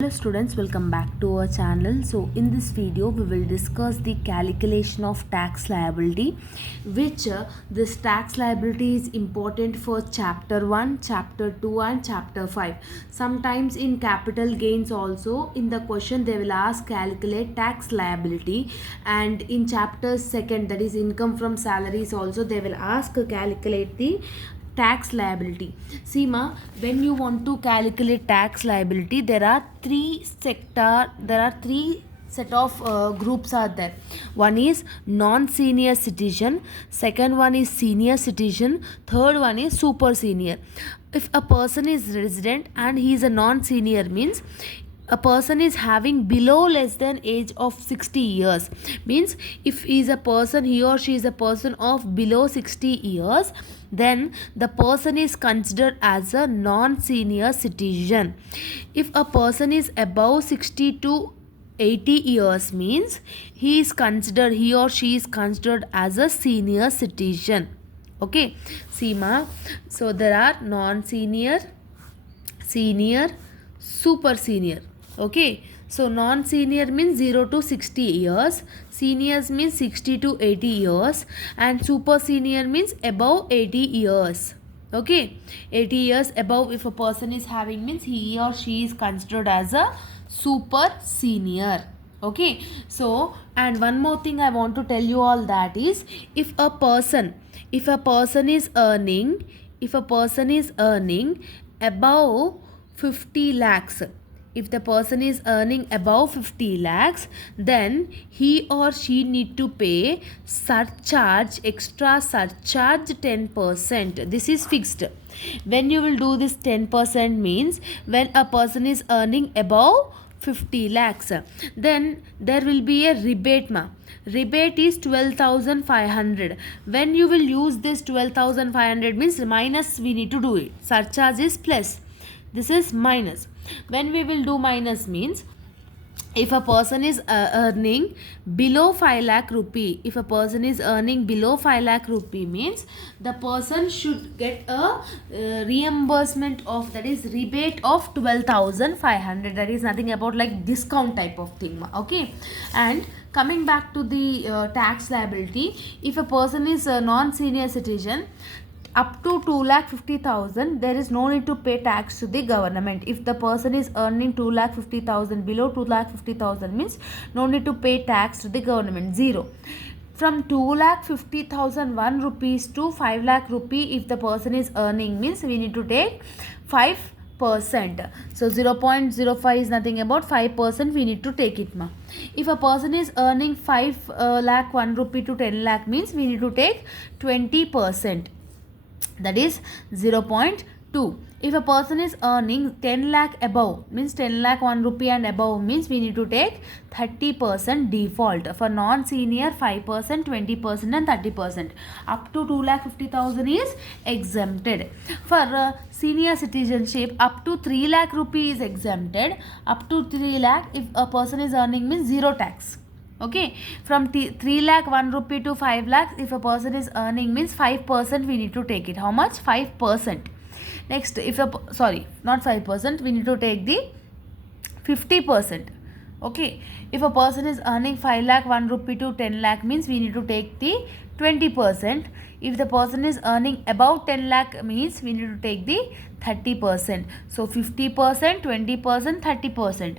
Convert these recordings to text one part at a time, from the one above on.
Hello students, welcome back to our channel. So in this video we will discuss the calculation of tax liability, which this tax liability is important for chapter 1, chapter 2 and chapter 5. Sometimes in capital gains also in the question they will ask calculate tax liability, and in chapter 2, that is income from salaries, also they will ask calculate the tax liability. See ma, when you want to calculate tax liability, there are three set of groups are there. One is non-senior citizen, second one is senior citizen, third one is super senior. If a person is resident and he is a non-senior, means a person is having below less than age of 60 years. Means if he or she is a person of below 60 years, then the person is considered as a non-senior citizen. If a person is above 60 to 80 years, means he or she is considered as a senior citizen. Okay, see ma, so there are non-senior, senior, super senior. Okay, so non-senior means 0 to 60 years, seniors means 60 to 80 years, and super senior means above 80 years. Okay, 80 years above if a person is having, means he or she is considered as a super senior. Okay, so and one more thing I want to tell you all, that is if a person is earning above 50 lakhs, if the person is earning above 50 lakhs, then he or she need to pay extra surcharge 10%. This is fixed. When you will do this 10% means when a person is earning above 50 lakhs, then there will be a rebate ma. Rebate is 12,500. When you will use this 12,500 means minus we need to do it. Surcharge is plus. This is minus. When we will do minus means if a person is earning below 5 lakh rupee, means the person should get a reimbursement of, that is rebate of 12,500. That is nothing about like discount type of thing. Okay, and coming back to the tax liability, if a person is a non-senior citizen, up to 2,50,000 there is no need to pay tax to the government. If the person is earning 2,50,000, below 2,50,000 means no need to pay tax to the government, zero. From 2,50,001 rupees to 5 lakh rupee if the person is earning, means we need to take 5%. So 0.05 is nothing about 5%, we need to take it ma. If a person is earning 5 lakh 1 rupee to 10 lakh means we need to take 20%. That is 0.2. If a person is earning 10 lakh above, means 10 lakh 1 rupee and above, means we need to take 30% default. For non-senior 5%, 20% and 30%. Up to 2,50,000 is exempted. For senior citizenship, up to 3 lakh rupee is exempted. Up to 3 lakh if a person is earning means zero tax. Okay, from 3 lakh 1 rupee to 5 lakhs if a person is earning means 5% we need to take it. How much? 5%. Next, if a sorry, not 5%, we need to take the 50%. Okay, if a person is earning 5 lakh 1 rupee to 10 lakh means we need to take the 20%. If the person is earning above 10 lakh means we need to take the 30%. So 50%, 20%, 30%,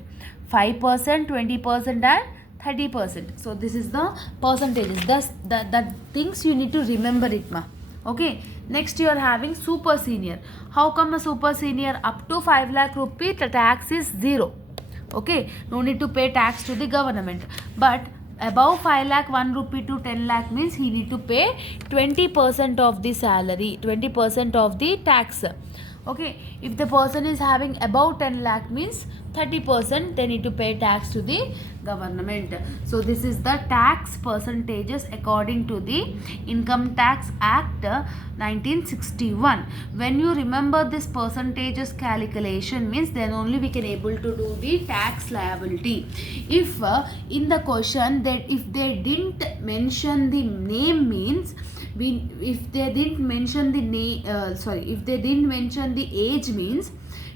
5%, 20% and 30%. So this is the percentages. Thus the things you need to remember it ma. Okay, next you are having super senior. How come a super senior? Up to 5 lakh rupee the tax is zero. Okay, no need to pay tax to the government. But above 5 lakh 1 rupee to 10 lakh means he need to pay 20% of the salary, 20% of the tax. Okay, if the person is having above 10 lakh means 30% they need to pay tax to the government. So this is the tax percentages according to the Income Tax Act 1961. When you remember this percentages calculation means then only we can able to do the tax liability. If in the question that if they didn't mention the name means if they didn't mention the age means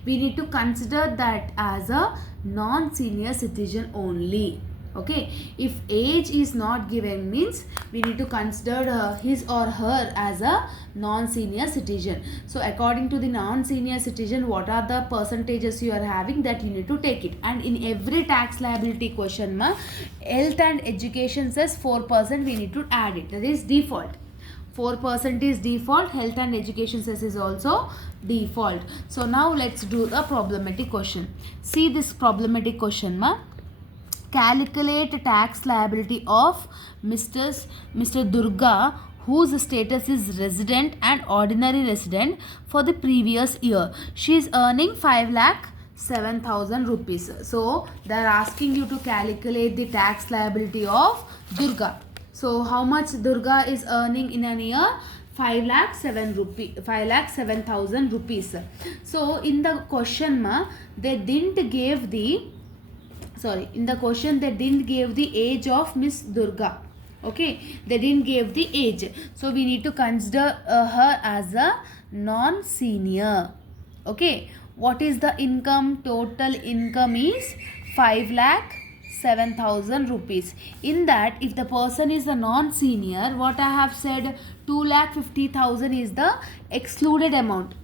we need to consider that as a non-senior citizen only. Okay, if age is not given means we need to consider his or her as a non-senior citizen. So according to the non-senior citizen, what are the percentages you are having, that you need to take it. And in every tax liability question health and education says 4%, we need to add it, that is default. 4% is default, health and education cess is also default. So now let's do the problematic question. See this problematic question calculate tax liability of Mr. Durga, whose status is resident and ordinary resident for the previous year. She is earning 5,07,000 rupees. So they are asking you to calculate the tax liability of Durga. So how much Durga is earning in a year? 5,07,000 rupees. So in the question they didn't give the age of Miss Durga. Okay, they didn't give the age, so we need to consider her as a non-senior. Okay, what is the income? Total income is 5,07,000 rupees. In that, if the person is a non-senior, what I have said, 2,50,000 is the excluded amount.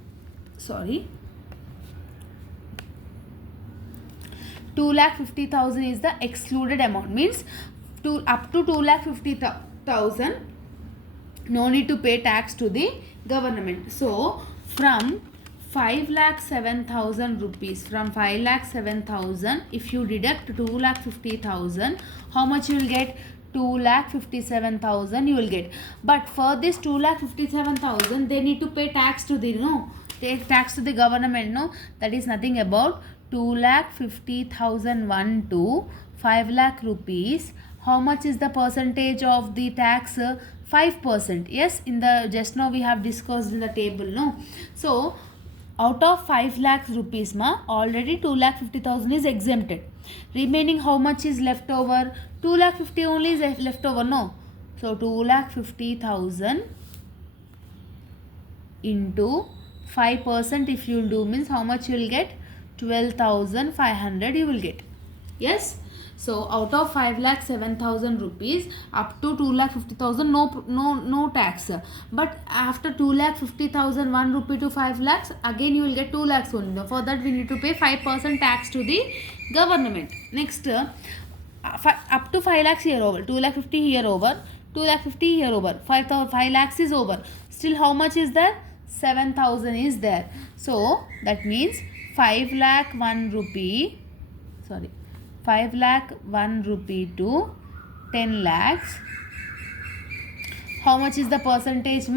2,50,000 is the excluded amount, means up to 2,50,000 no need to pay tax to the government. So from 5,07,000 rupees, from 5,07,000 if you deduct 2,50,000, how much you will get? 2,57,000 you will get. But for this 2,57,000 they need to pay tax to the tax to the government. That is nothing about 2,50,000 to 5 lakh rupees. How much is the percentage of the tax? 5%. Yes, in the just now we have discussed in the table. So out of 5 lakhs rupees already 2,50,000 is exempted. Remaining how much is left over? 2,50,000 only is left over. So 2,50,000 into 5% if you will do means how much you will get? 12,500 you will get. Yes. So out of 5,07,000 rupees up to 2,50,000 no tax. But after 2,50,000 1 rupee to 5 lakhs, again you will get 2 lakhs only. For that we need to pay 5% tax to the government. Next up to 5 lakhs here over, 2,50,000 here over, 2,50,000 here over, 5 lakhs is over. Still how much is there? 7,000 is there. So that means 5 lakh 1 rupee to 10 lakhs. How much is the percentage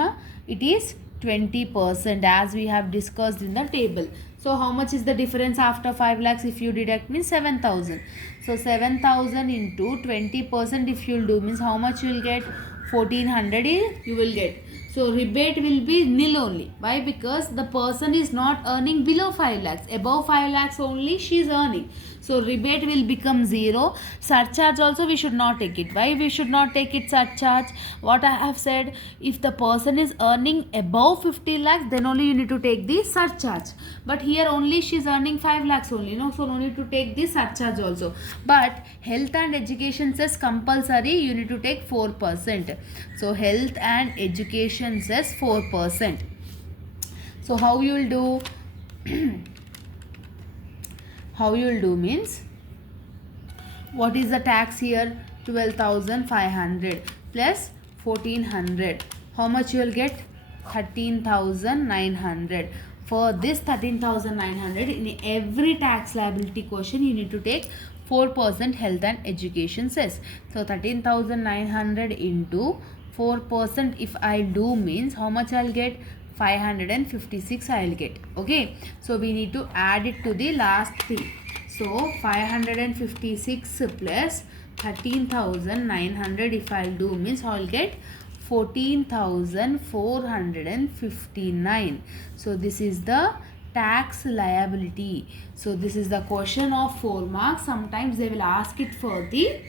It is 20%, as we have discussed in the table. So how much is the difference after 5 lakhs if you deduct means 7,000. So 7,000 into 20% if you will do means how much you will get? 1,400 you will get. So rebate will be nil only. Why? Because the person is not earning below 5 lakhs. Above 5 lakhs only she is earning. So rebate will become 0. Surcharge also we should not take it. Why we should not take it surcharge? What I have said, if the person is earning above 50 lakhs, then only you need to take the surcharge. But here only she is earning 5 lakhs only. So no need to take the surcharge also. But health and education says compulsory you need to take 4%. So health and education says 4%. So how you will do? How you will do means, what is the tax here? 12,500 plus 1,400. How much you will get? 13,900. For this 13,900, in every tax liability question you need to take 4% health and education cess. So 13,900 into 4% if I do means how much I will get? 556 I will get. Okay, so we need to add it to the last thing. So 556 plus 13,900 if I will do means I will get 14,459. So this is the tax liability. So this is the question of 4 marks. Sometimes they will ask it for the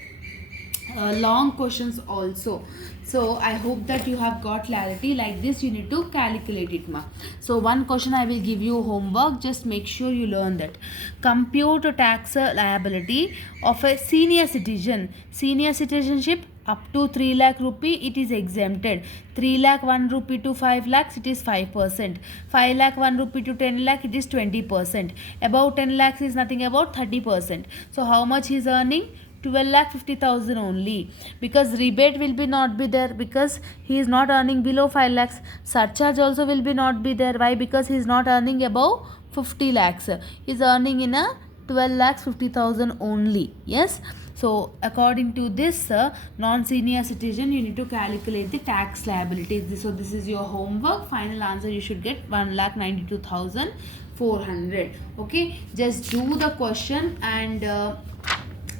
long questions also. So I hope that you have got clarity. Like this you need to calculate it, ma. So one question I will give you homework, just make sure you learn that. Compute tax liability of a senior citizen. Senior citizenship up to 3 lakh rupee it is exempted. 3 lakh 1 rupee to 5 lakhs it is 5%. 5 lakh 1 rupee to 10 lakh it is 20%. Above 10 lakhs is nothing about 30%. So how much he is earning? 12 lakh 50,000 only, because rebate will be not be there because he is not earning below 5 lakhs. Surcharge also will be not be there. Why? Because he is not earning above 50 lakhs. He is earning in a 12 lakhs 50,000 only. Yes. So according to this non-senior citizen, you need to calculate the tax liability. So this is your homework. Final answer you should get 1,92,400. Okay, just do the question and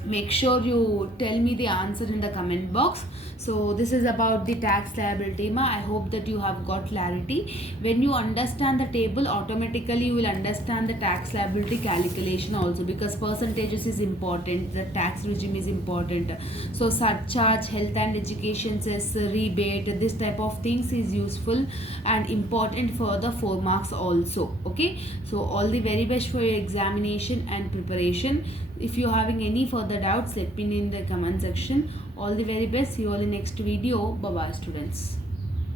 make sure you tell me the answer in the comment box. So this is about the tax liability, ma. I hope that you have got clarity. When you understand the table, automatically you will understand the tax liability calculation also, because percentages is important, the tax regime is important. So surcharge, health and education cess, rebate, this type of things is useful and important for the 4 marks also. Okay, so all the very best for your examination and preparation. If you are having any further doubts, let me know in the comment section. All the very best. See you all in next video. Bye bye, students.